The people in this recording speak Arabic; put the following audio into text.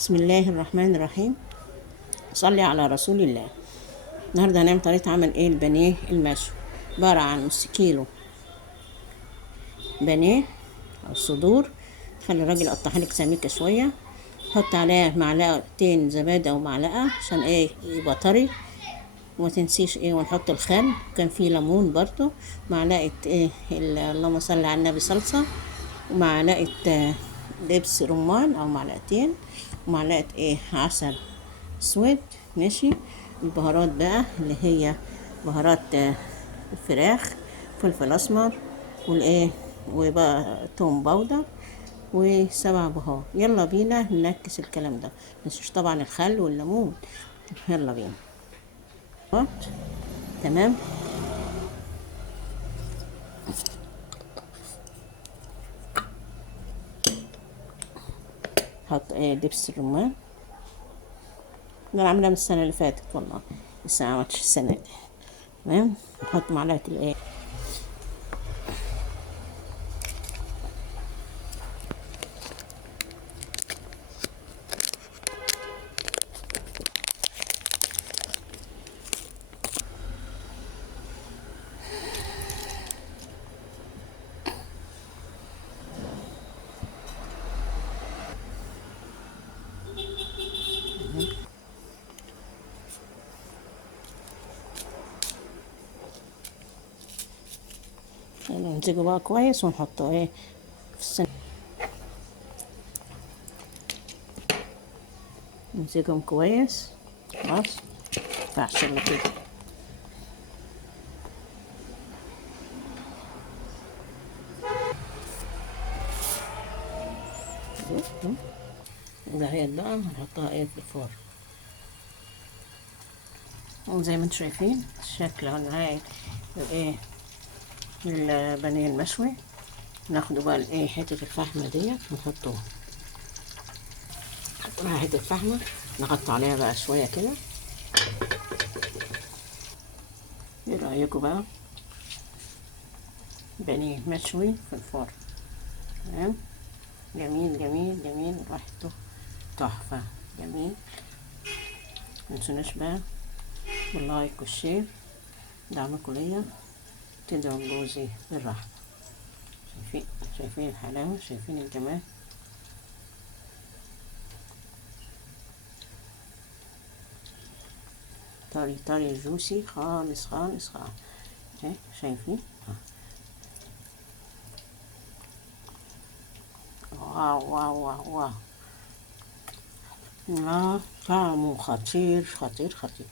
بسم الله الرحمن الرحيم. صلي على رسول الله. النهارده هنعمل طريقة عمل البانيه المشوي. عبارة عن نص كيلو بانيه أو صدور. خلي الراجل يقطعها لك سميكة شوية. حط عليها معلقتين زبادي أو معلقة عشان يبقى طري. وما تنسيش ونحط الخل، كان فيه ليمون برضو، معلقة اللهم صل على النبي صلصة، ومعلقة دبس رمان أو معلقتين، ومعلقة عسل اسود. ماشي. البهارات بقى اللي هي بهارات الفراخ، فلفل اسمر، وبقى توم باودر، وسبع بهار. يلا بينا ننكس الكلام ده، مش طبعا الخل والليمون. يلا بينا. تمام. حط دبس الرمان. ده انا عاملاه من السنه اللي فاتت والله، لسه ما عملتش السنه دي. تمام. نحط معلقه نمزجه بقى كويس ونحطه في الصينيه. نمزجهم كويس. خلاص. مينفعش الا كده. دهيت بقى هنحطها في الفرن. وزي ما انتم شايفين الشكل النهائي البانيه المشوي. ناخده بقى حتة الفحمة ديت ونحطه. نحط لها حتة فحمة، نغطي عليها بقى شوية كده. ايه رأيكم بقى؟ بانيه مشوي في الفرن. تمام. جميل جميل جميل، ريحته تحفة. جميل. متنسوناش بقى باللايك والشير، دعمكم ليا، تدعوا جوزي بالرحمة. شايفين الحلاوة، شايفين الجمال. طري طري جوسي خالص خالص خالص. شايفين. واو واو واو واو. طعمه خطير خطير خطير.